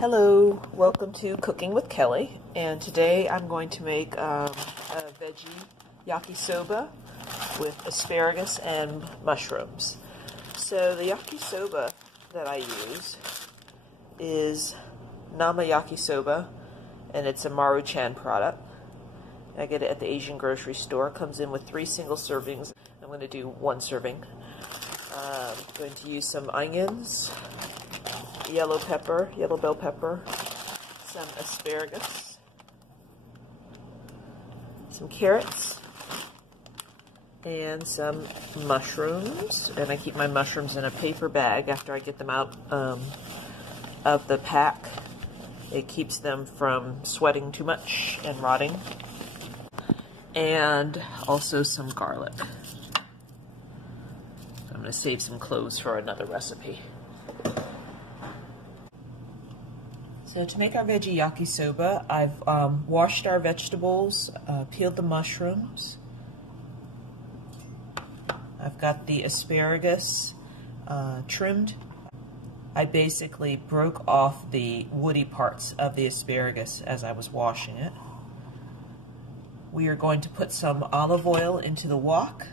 Hello, welcome to Cooking with Kelly, and today I'm going to make a veggie yakisoba with asparagus and mushrooms. So the yakisoba that I use is Nama Yakisoba, and it's a Maruchan product. I get it at the Asian grocery store. It comes in with 3 single servings. I'm going to do 1 serving. I'm going to use some onions, yellow bell pepper, some asparagus, some carrots, and some mushrooms. And I keep my mushrooms in a paper bag after I get them out of the pack. It keeps them from sweating too much and rotting. And also some garlic. I'm going to save some cloves for another recipe. So to make our veggie yakisoba, I've washed our vegetables, peeled the mushrooms. I've got the asparagus trimmed. I basically broke off the woody parts of the asparagus as I was washing it. We are going to put some olive oil into the wok.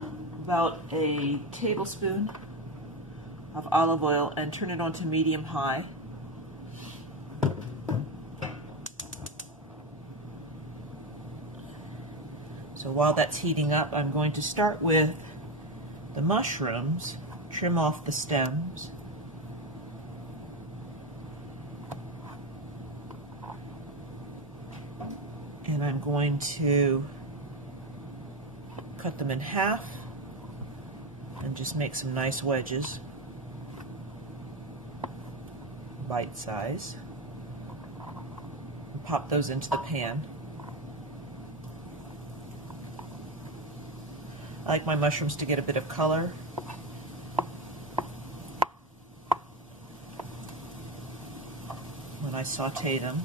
About a tablespoon of olive oil, and turn it on to medium-high. So while that's heating up, I'm going to start with the mushrooms, trim off the stems. And I'm going to cut them in half and just make some nice wedges, bite size, and pop those into the pan. I like my mushrooms to get a bit of color. When I saute them.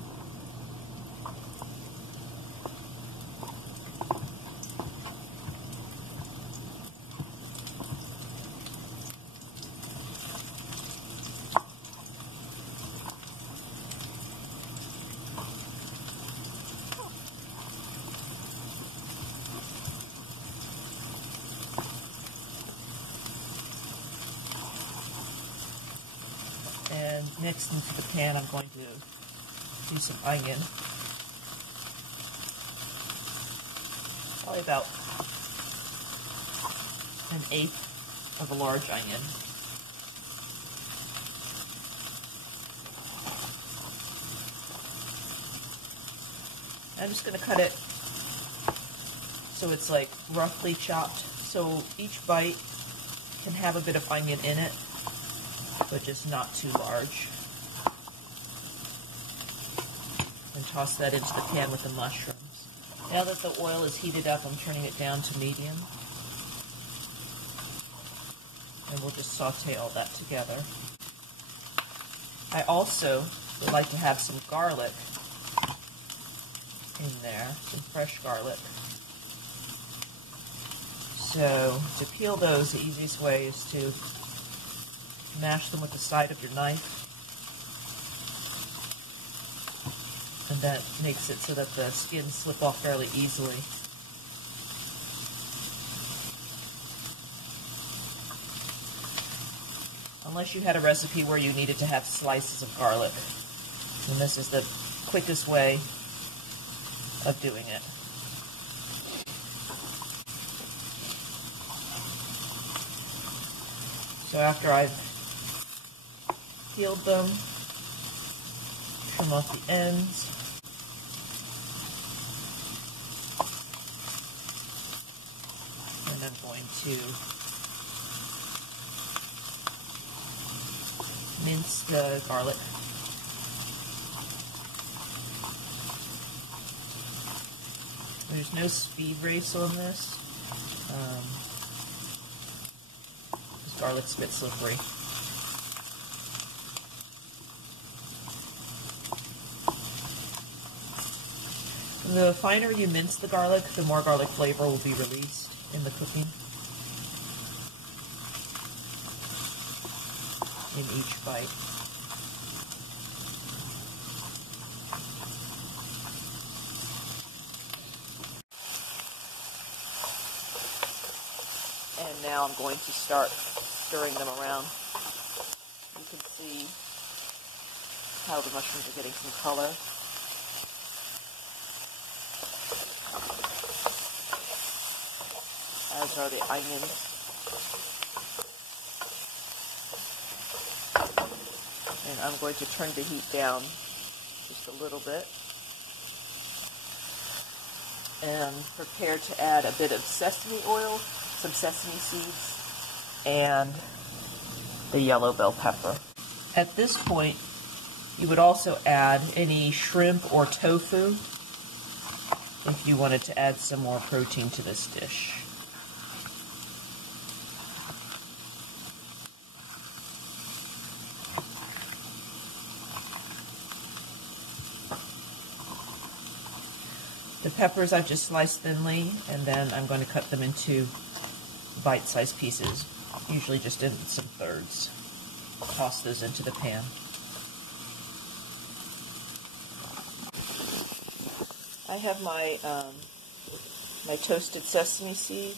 And next into the pan, I'm going to do some onion. Probably about 1/8 of a large onion. I'm just going to cut it so it's like roughly chopped, so each bite can have a bit of onion in it, but just not too large. And toss that into the pan with the mushrooms. Now that the oil is heated up, I'm turning it down to medium. And we'll just saute all that together. I also would like to have some garlic in there, some fresh garlic. So to peel those, the easiest way is to mash them with the side of your knife, and that makes it so that the skins slip off fairly easily. Unless you had a recipe where you needed to have slices of garlic, and this is the quickest way of doing it. So after I've peeled them, trim off the ends, and I'm going to mince the garlic. There's no speed race on this. Garlic's a bit slippery. The finer you mince the garlic, the more garlic flavor will be released in the cooking. In each bite. now I'm going to start stirring them around. You can see how the mushrooms are getting some color. As are the onions. And I'm going to turn the heat down just a little bit. And prepare to add a bit of sesame oil, some sesame seeds, and the yellow bell pepper. At this point, you would also add any shrimp or tofu if you wanted to add some more protein to this dish. The peppers I've just sliced thinly, and then I'm going to cut them into bite-sized pieces, usually just in some thirds. Toss those into the pan. I have my my toasted sesame seeds.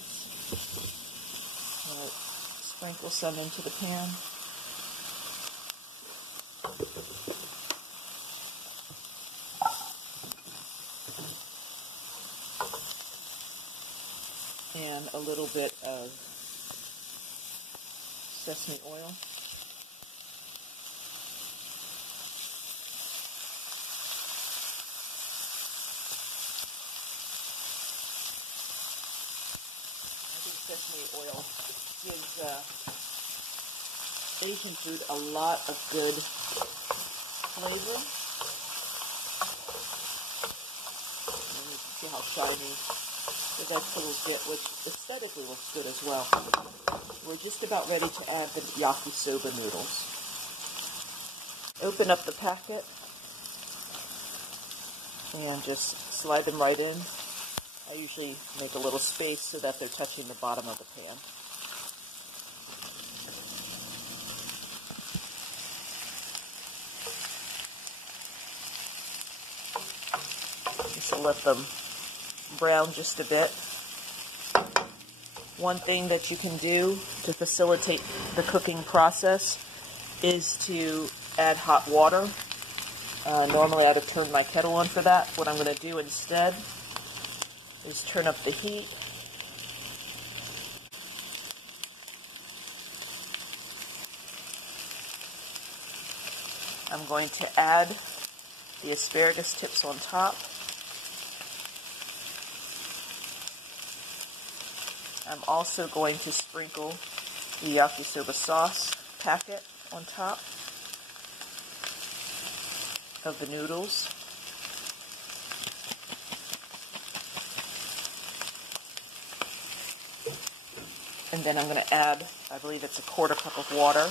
Sprinkle some into the pan. And a little bit of sesame oil. I think sesame oil gives Asian food a lot of good flavor. And you can see how shiny the vegetables get, which aesthetically looks good as well. We're just about ready to add the yakisoba noodles. Open up the packet and just slide them right in. I usually make a little space so that they're touching the bottom of the pan. Just let them brown just a bit. One thing that you can do to facilitate the cooking process is to add hot water. Normally I'd have turned my kettle on for that. What I'm going to do instead is turn up the heat. I'm going to add the asparagus tips on top. I'm also going to sprinkle the yakisoba sauce packet on top of the noodles. And then I'm going to add, I believe it's a 1/4 cup of water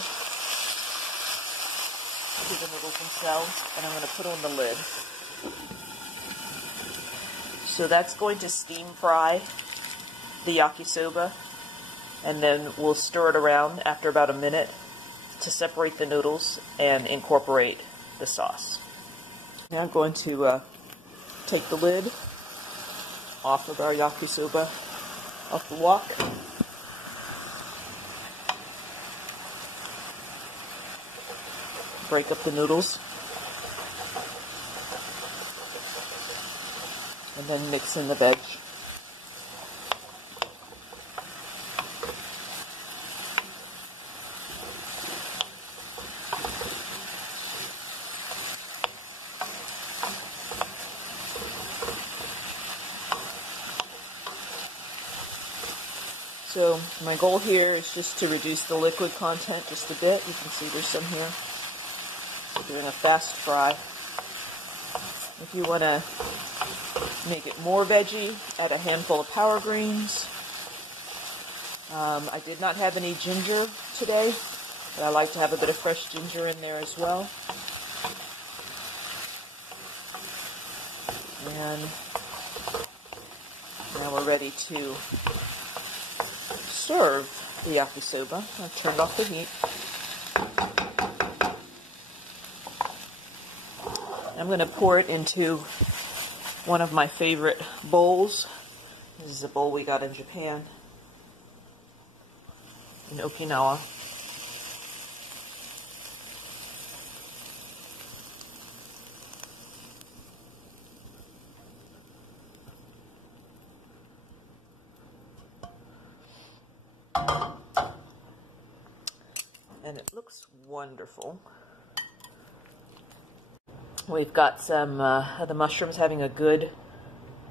to the noodles themselves, and I'm going to put on the lid. So that's going to steam fry the yakisoba, and then we'll stir it around after about a minute to separate the noodles and incorporate the sauce. Now I'm going to take the lid off of our yakisoba off the wok. Break up the noodles and then mix in the veg. So my goal here is just to reduce the liquid content just a bit. You can see there's some here. So doing a fast fry. If you want to make it more veggie, add a handful of power greens. I did not have any ginger today, but I like to have a bit of fresh ginger in there as well. And now we're ready to serve the yakisoba. I've turned off the heat. I'm going to pour it into one of my favorite bowls. This is a bowl we got in Japan. in Okinawa. And it looks wonderful. We've got some of the mushrooms having a good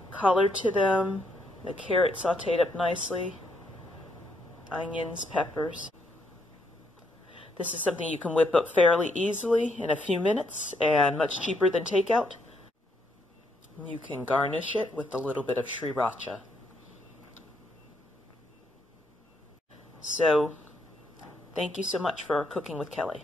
color to them. The carrot sauteed up nicely. Onions, peppers. This is something you can whip up fairly easily in a few minutes and much cheaper than takeout. You can garnish it with a little bit of sriracha. So, thank you so much for cooking with Kelly.